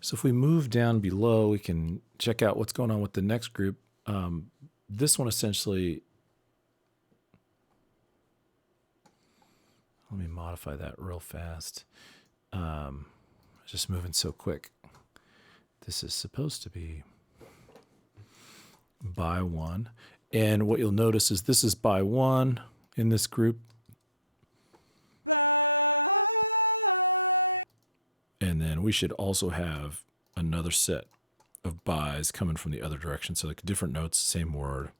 So if we move down below, we can check out what's going on with the next group. This one essentially, let me modify that real fast. Just moving so quick. This is supposed to be by one. And what you'll notice is this is by one in this group. And then we should also have another set of buys coming from the other direction. So like different notes, same word.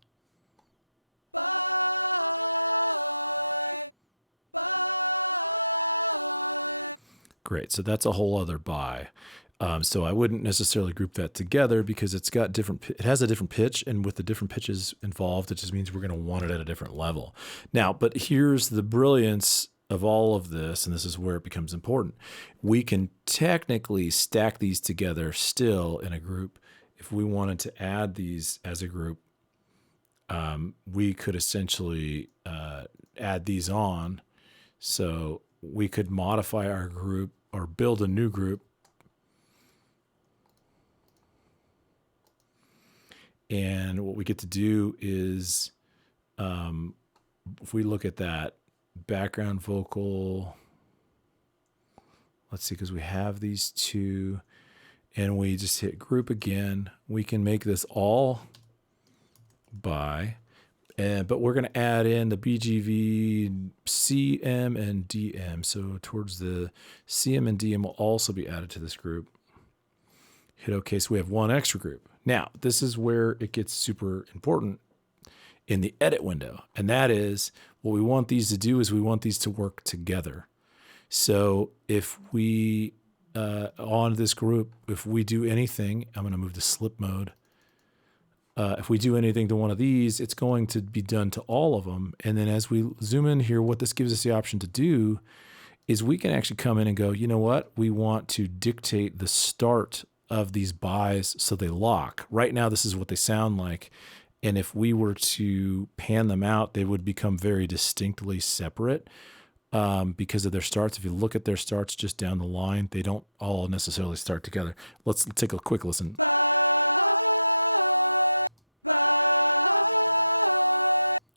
Great. So that's a whole other buy. So I wouldn't necessarily group that together because it's got different, it has a different pitch, and with the different pitches involved, it just means we're going to want it at a different level. Now, but here's the brilliance of all of this, and this is where it becomes important. We can technically stack these together still in a group. If we wanted to add these as a group, we could essentially add these on. So we could modify our group or build a new group. And what we get to do is, if we look at that background vocal, let's see, because we have these two, and we just hit group again, we can make this all by, but we're going to add in the BGV, CM, and DM. So towards the CM and DM will also be added to this group. Hit OK, so we have one extra group. Now, this is where it gets super important in the edit window. And that is what we want these to do is we want these to work together. So if we, on this group, if we do anything, I'm going to move to slip mode. If we do anything to one of these, it's going to be done to all of them. And then as we zoom in here, what this gives us the option to do is we can actually come in and go, you know what? We want to dictate the start of these buys so they lock. Right now, this is what they sound like. And if we were to pan them out, they would become very distinctly separate because of their starts. If you look at their starts just down the line, they don't all necessarily start together. Let's take a quick listen.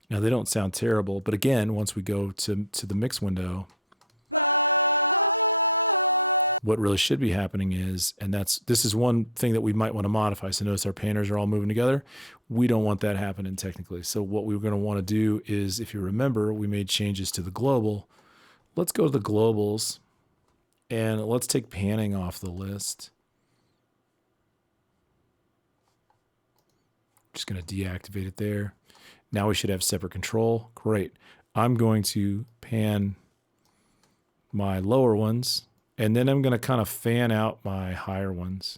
Now, they don't sound terrible, but again, once we go to the mix window, what really should be happening is, and this is one thing that we might want to modify. So notice our painters are all moving together. We don't want that happening technically. So what we're going to want to do is, if you remember, we made changes to the global. Let's go to the globals and let's take panning off the list. Just going to deactivate it there. Now we should have separate control. Great. I'm going to pan my lower ones, and then I'm going to kind of fan out my higher ones.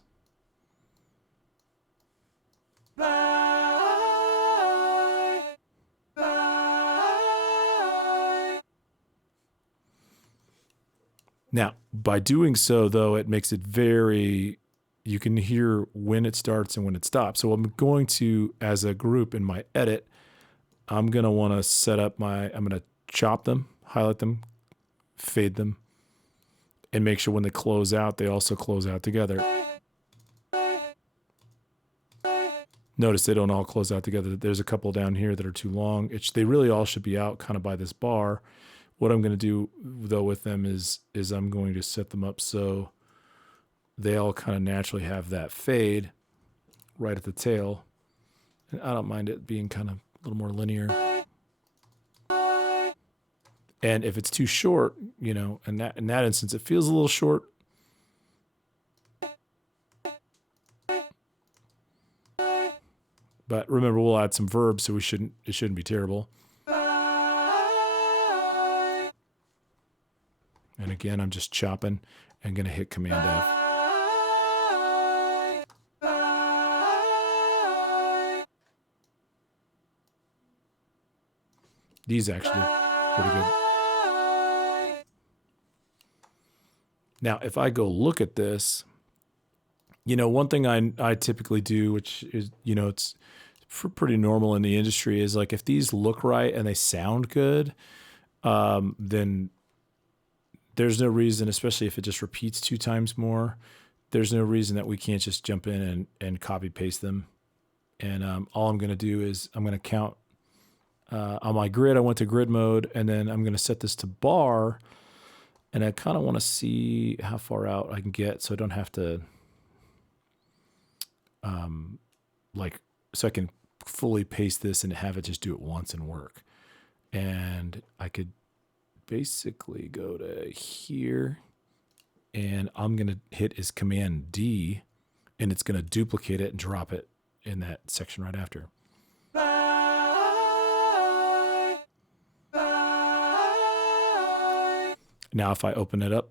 Now, by doing so, though, it makes it very, you can hear when it starts and when it stops. So I'm going to, as a group in my edit, I'm going to want to set up I'm going to chop them, highlight them, fade them, and make sure when they close out, they also close out together. Notice they don't all close out together. There's a couple down here that are too long. They really all should be out kind of by this bar. What I'm going to do, though, with them is I'm going to set them up so they all kind of naturally have that fade right at the tail. And I don't mind it being kind of a little more linear. And if it's too short, you know, in that instance, it feels a little short. But remember, we'll add some verbs, so it shouldn't be terrible. And again, I'm just chopping and going to hit Command F. These actually pretty good. Now, if I go look at this, you know, one thing I typically do, which is, you know, it's pretty normal in the industry, is like if these look right and they sound good, then there's no reason, especially if it just repeats 2 times more, there's no reason that we can't just jump in and copy paste them. And all I'm going to do is I'm going to count on my grid. I went to grid mode, and then I'm going to set this to bar. And I kind of want to see how far out I can get so I don't have to, so I can fully paste this and have it just do it once and work. And I could basically go to here, and I'm going to hit is Command D, and it's going to duplicate it and drop it in that section right after. Now if I open it up,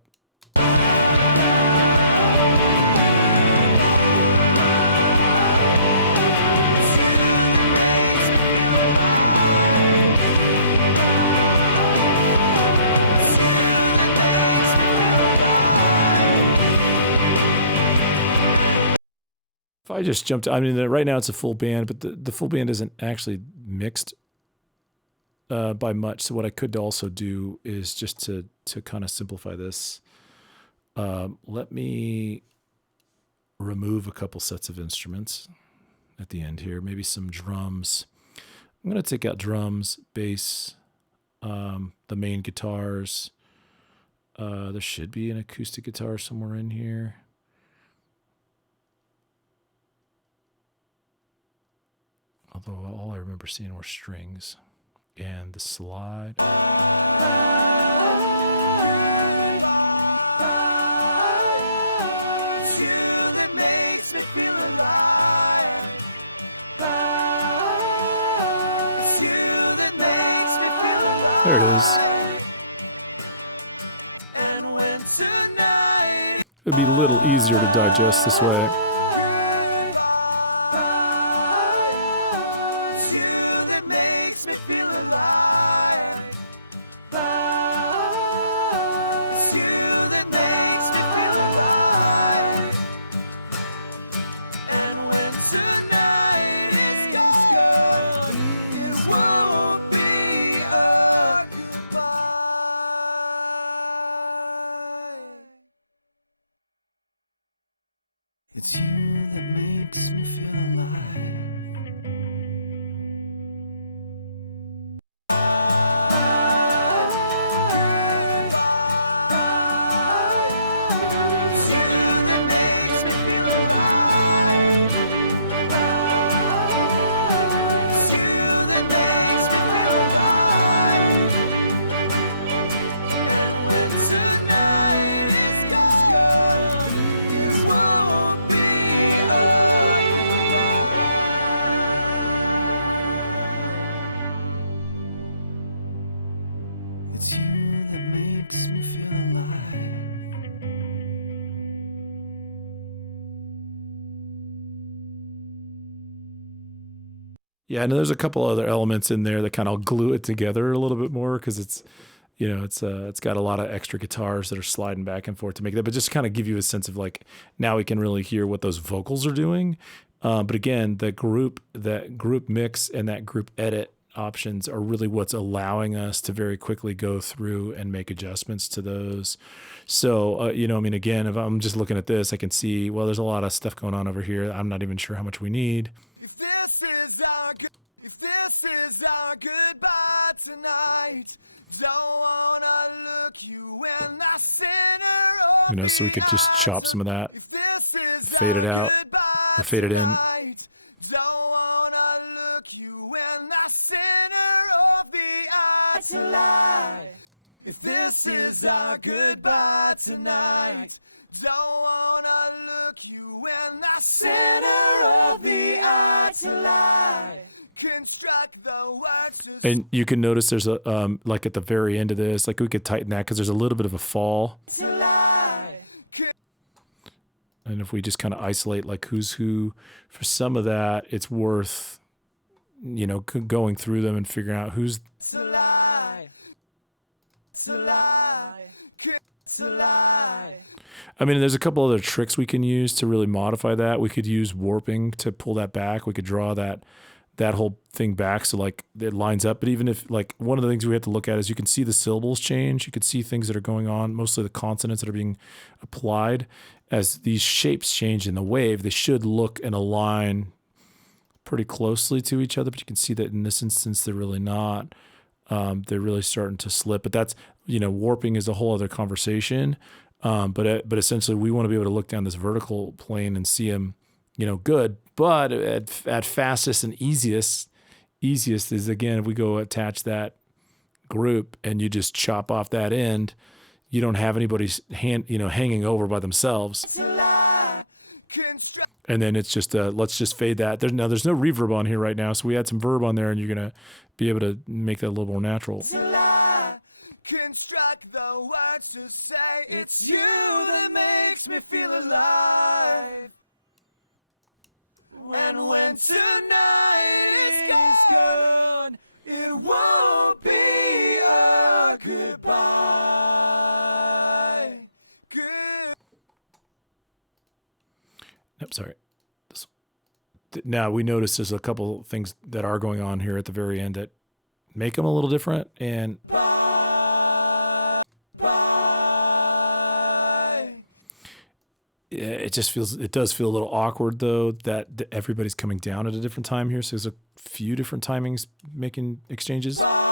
if I just jumped, I mean, right now it's a full band, but the full band isn't actually mixed by much. So what I could also do is just to kind of simplify this. Let me remove a couple sets of instruments at the end here. Maybe some drums. I'm going to take out drums, bass, the main guitars. There should be an acoustic guitar somewhere in here. Although all I remember seeing were strings. And the slide. There it is. It'd be a little easier to digest this way. It's you that makes me feel alive. It's you that makes me feel alive. Yeah, and there's a couple other elements in there that kind of glue it together a little bit more because it's, you know, it's got a lot of extra guitars that are sliding back and forth to make that, but just kind of give you a sense of like now we can really hear what those vocals are doing. But again, that group mix and that group edit options are really what's allowing us to very quickly go through and make adjustments to those. So, you know, I mean, again, if I'm just looking at this, I can see, well, there's a lot of stuff going on over here. I'm not even sure how much we need. If this is our goodbye tonight, don't wanna look you in the center of You know, so we could just chop some of that, If this is fade it out, or fade it in. tonight, don't wanna look you in the center of the eye tonight. If this is our goodbye tonight, don't wanna look you in the center of the eye tonight. Construct the words to And you can notice there's a, like at the very end of this, like we could tighten that because there's a little bit of a fall. tonight. And if we just kind of isolate like who's who, for some of that, it's worth, you know, going through them and figuring out who's. Tonight. I mean, there's a couple other tricks we can use to really modify that. We could use warping to pull that back. We could draw that whole thing back so like it lines up. But even if like one of the things we have to look at is you can see the syllables change. You could see things that are going on, mostly the consonants that are being applied. as these shapes change in the wave, they should look and align pretty closely to each other. But you can see that in this instance, they're really not. They're really starting to slip. But that's, warping is a whole other conversation. But essentially, we want to be able to look down this vertical plane and see them, good. But at fastest and easiest is, again, if we go attach that group and you just chop off that end, you don't have anybody's hand, hanging over by themselves. And then it's just, let's just fade that. There's no reverb on here right now, so we add some verb on there, and you're gonna be able to make that a little more natural. Construct the words to say it's you that makes me feel alive. And when tonight is gone, it won't be a goodbye. Nope, sorry. Now we notice there's a couple things that are going on here at the very end that make them a little different, and it does feel a little awkward though that everybody's coming down at a different time here. So there's a few different timings making exchanges. Goodbye.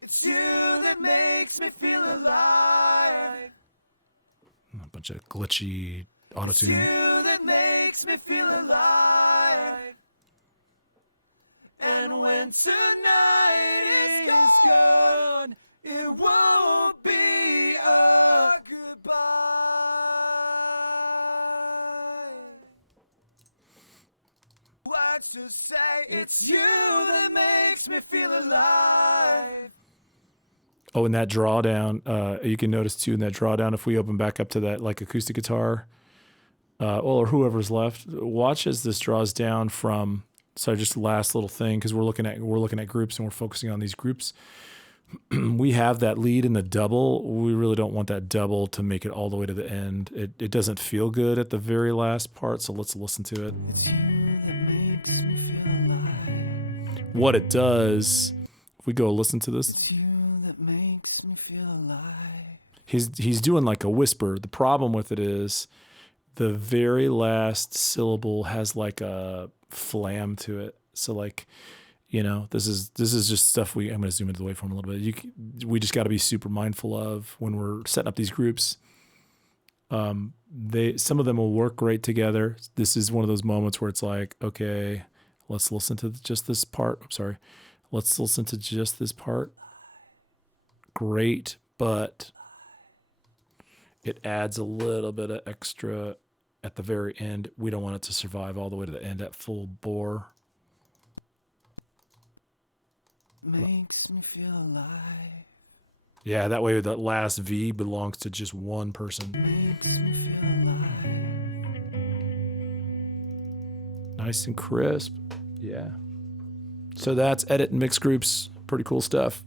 It's you that makes me feel alive. A bunch of glitchy autotune. It's you that makes me feel alive. And when tonight is gone, it won't be a goodbye. Words to say, it's you that makes me feel alive. Oh, and that drawdown, you can notice too in that drawdown, if we open back up to that like acoustic guitar, or whoever's left, watch as this draws down from. So just the last little thing, because we're looking at groups and we're focusing on these groups. We have that lead in the double. We really don't want that double to make it all the way to the end. It doesn't feel good at the very last part, so let's listen to it. It's you that makes me feel alive. What it does, if we go listen to this. It's you that makes me feel alive. He's doing like a whisper. The problem with it is the very last syllable has like a flam to it. So like, this is just stuff I'm going to zoom into the waveform a little bit. We just got to be super mindful of when we're setting up these groups. Some of them will work great together. This is one of those moments where it's like, okay, let's listen to just this part. I'm sorry. Let's listen to just this part. Great, but it adds a little bit of extra at the very end. We don't want it to survive all the way to the end at full bore. Makes me feel alive. Yeah, that way that last V belongs to just one person. Makes me feel alive. Nice and crisp. Yeah. So that's edit and mix groups. Pretty cool stuff.